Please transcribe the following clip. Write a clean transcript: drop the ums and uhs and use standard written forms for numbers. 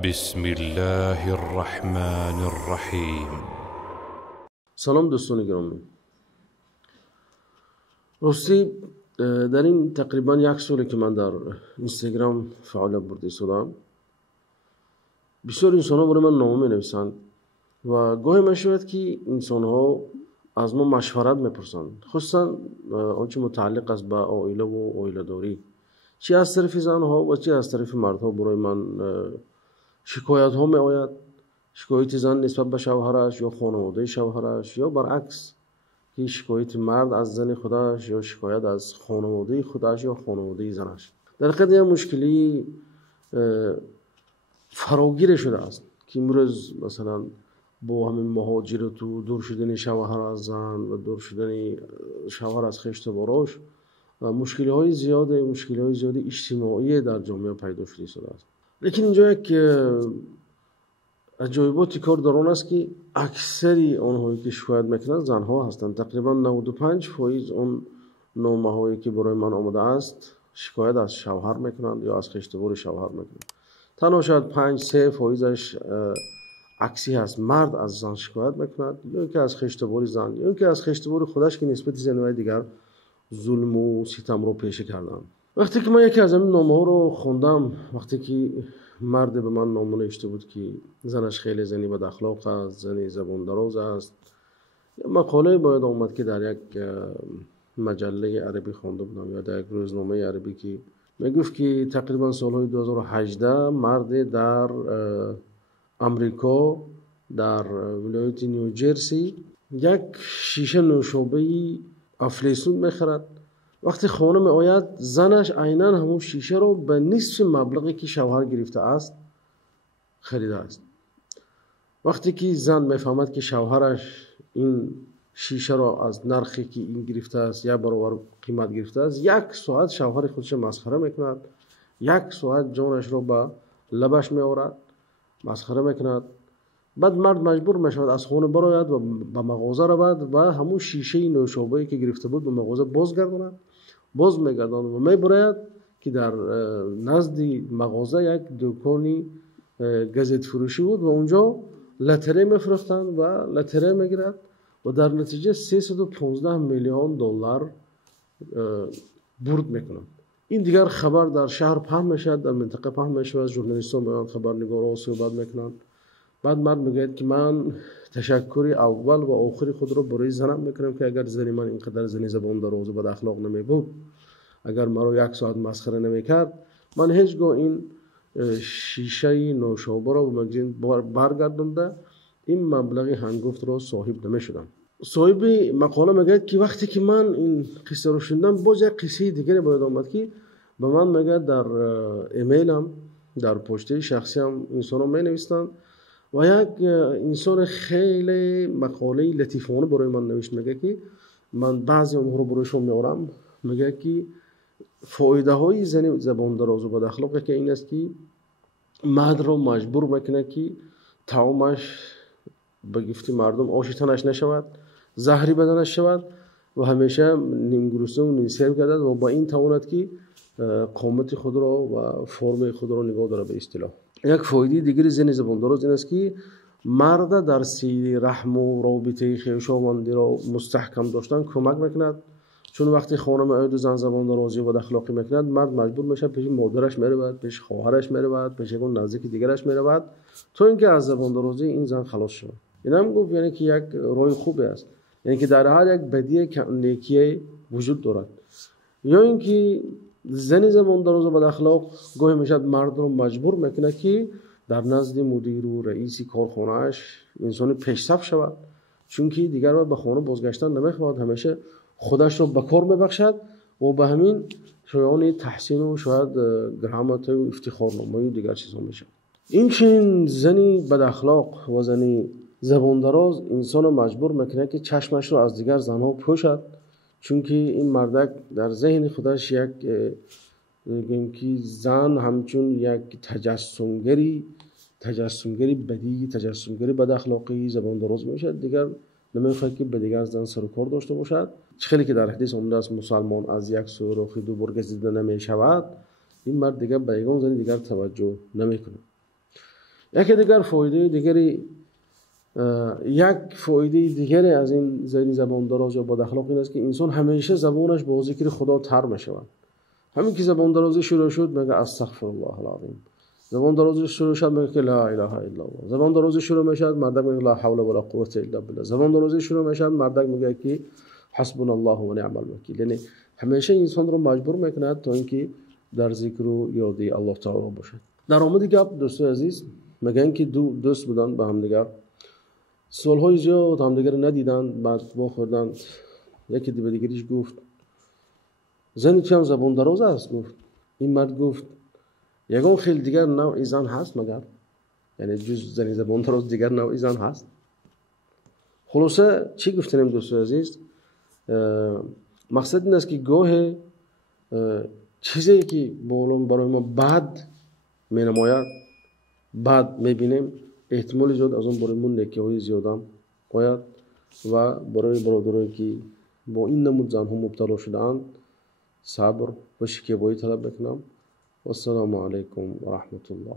بسم الله الرحمن الرحیم. سلام دوستان گرامی. راستی در این تقریبا یک سالی که من در اینستاگرام فعالیت برده شدم، بسیار انسان ها برای من نامه می نویسند و گاهی می شود که انسان ها از ما مشورت می پرسند، خصوصا آنچه متعلق است به عائله و عائله داری، چه از طرف زن ها و چه از طرف مرد ها. برای من شکایت ها می آید، شکایت زن نسبت به شوهرش یا خانواده شوهرش، یا برعکس که شکایت مرد از زن خودش یا شکایت از خانواده خودش یا خانواده زنش. در حقیقت یک مشکلی فراگیر شده است که امروز مثلا با همین مهاجرت و دور شدن شوهر از زن و دور شدن شوهر از خشت باراش مشکلی های زیاد اجتماعی در جامعه پیدا شده است. لیکن اینجا یک عجایباتی کار در آن است که اکثری آنهایی که شکایت میکنند زنها هستند. تقریبا 95% اون نامه هایی که برای من آمده است شکایت از شوهر میکنند یا از خشتبار شوهر میکنند. تنها شاید 5-3% عکسی هست، مرد از زن شکایت میکند، یا که از خشتبار زن یا که از خشتبار خودش که نسبت زنهای دیگر ظلم و ستم رو پیشه کردند. وقتی که من یکی از این نامه ها رو خوندم، وقتی که مرد به من نامه نوشته بود که زنش خیلی زنی بد اخلاق است، زنی زبان دراز است، مقاله باید آمد که در یک مجله عربی خونده بودم یا در یک روزنامه عربی که میگفت که تقریبا سالهای 2018 مرد در امریکا در ولایت نیوجرسی یک شیشه نوشابه افلیسون میخرد. وقتی خانه می آید زنش عیناً همون شیشه رو به نصف مبلغی که شوهر گرفته است خریده است. وقتی که زن میفهمد که شوهرش این شیشه رو از نرخی که این گرفته است یا برابر قیمت گرفته است، 1 ساعت شوهر خودش مسخره میکند، 1 ساعت جانش رو به لبش می آورد، مسخره میکند. بعد مرد مجبور میشود از خانه براید و به مغازه رود و همون شیشه نوشابه‌ای که گرفته بود به مغازه باز میگرداند و میبراید که در نزد مغازه یک دکانی گزیت فروشی بود و اونجا لتره میفروختند و لتره میگیرد و در نتیجه 315 میلیون دلار برد میکنند. این دیگر خبر در شهر پهن میشد، در منطقه پهن میشود، ژورنالیستان میان، خبرنگاران صحبت میکنند. بعد مرد میگه که من تشکر اول و آخری خود رو برای زنم میکنم که اگر زن من اینقدر زنی زبان دراز و بد اخلاق نمی بود، اگر مرا 1 ساعت مسخره نمیکرد، من هیچگاه این شیشه نوشابه رو به مگزین برگردونده این مبلغ هنگفت رو صاحب نمیشدم. صاحب مقاله میگه که وقتی که من این قصه رو شنیدم، باز یک قصه دیگری باید آمد که به من میگه در ایمیلم، در پشته شخصی هم انسان می نویستند و یک انسان خیلی مقاله لطیفانه برای من نوشت. میگه که من بعضی اونها رو برایشون میارم. میگه که فایده های زن زبان دراز و بد اخلاقی که این است که مرد رو مجبور میکنه که طعامش به گفت مردم آش تنش نشود، زهری بدنش شود و همیشه نیم گرسنه و نیم سیر گردد و با این تواند که قامت خود را و فرم خود را نگاه داره. به اصطلاح یک فایده دیگر زن زبان دراز این است که مرد در سیر رحم و رابطه خویشاوندی را مستحکم داشتن کمک میکند. چون وقتی خانم آید و زن زبان درازی و بد اخلاقی میکند، مرد مجبور میشه پیش مادرش میرود، پیش خواهرش میرود، پیش اون نزدیک دیگرش میرود تا اینکه از زبان درازی این زن خلاص شود. این هم گفت یعنی که یک راه خوبی است، یعنی که در هر یک بدی نیکی وجود دارد. یا اینکه زن زبان دراز و بد اخلاق گاهی میشد مرد رو مجبور میکنه که در نزد مدیر و رئیس کارخانه‌اش انسان پیشرفت شود، چون که دیگر به خانه بازگشتن نمیخواد، همیشه خودش رو به کار میبخشد و به همین شایان تحسین و شاید گرامت و افتخارنامه و دیگر چیزا میشه. این چنین زنی بد اخلاق و زنی زبان دراز انسان رو مجبور میکنه که چشمش رو از دیگر زنها پوشد، چون که این مردک در ذهن خودش یک که زن همچون یک تجسمگری بدی، تجسمگری بد اخلاقی زبان دراز میشه، دیگر نمیخواد که به دیگر زن سر و کار داشته باشد. خیلی که در حدیث آمده است مسلمان از یک سوراخی دو برگزیده نمی شود. این مرد دیگر به یگان زن دیگر توجه نمیکنه. یکی دیگر فایده دیگری، یک فایده دیگری از این زبان دراز یا بد اخلاق این است که انسان همیشه زبانش با ذکر خدا تر میشود. همین که زبان درازی شروع شد میگه استغفر الله العظیم، زبان درازی شروع شد میگه که لا اله الا الله، زبان درازی شروع میشد مردک میگه لا حول ولا قوه الا بالله، زبان درازی شروع میشد مردک میگه که حسبنا الله و نعم الوکیل. یعنی همیشه انسان رو مجبور میکند تا اینکه در ذکر و یاد الله تعالی باشد. در آمد گپ دوستای عزیز میگن که دو دوست بودن با هم دیگر، سالهای زیاد هم دیگر ندیدن، بعد واخوردن، یکی به دیگریش گفت زنی که هم زبان دراز است. گفت این مرد گفت یگان خیلی دیگر نوع زن هست مگر؟ یعنی جز زنی زبان دراز دیگر نوع زن هست؟ خلاصه چی گفتنیم دوستای عزیز؟ مقصد این است که گاه چیزی که برای ما بد می نماید، بد می بینیم، احتمال زیاد از اون برای من نیکی‌های زیاد هم باید و برای برادرایی که با این نمود زنها مبتلا شده‌اند صبر و شکیبایی طلب بکنم. و السلام علیکم و رحمت الله.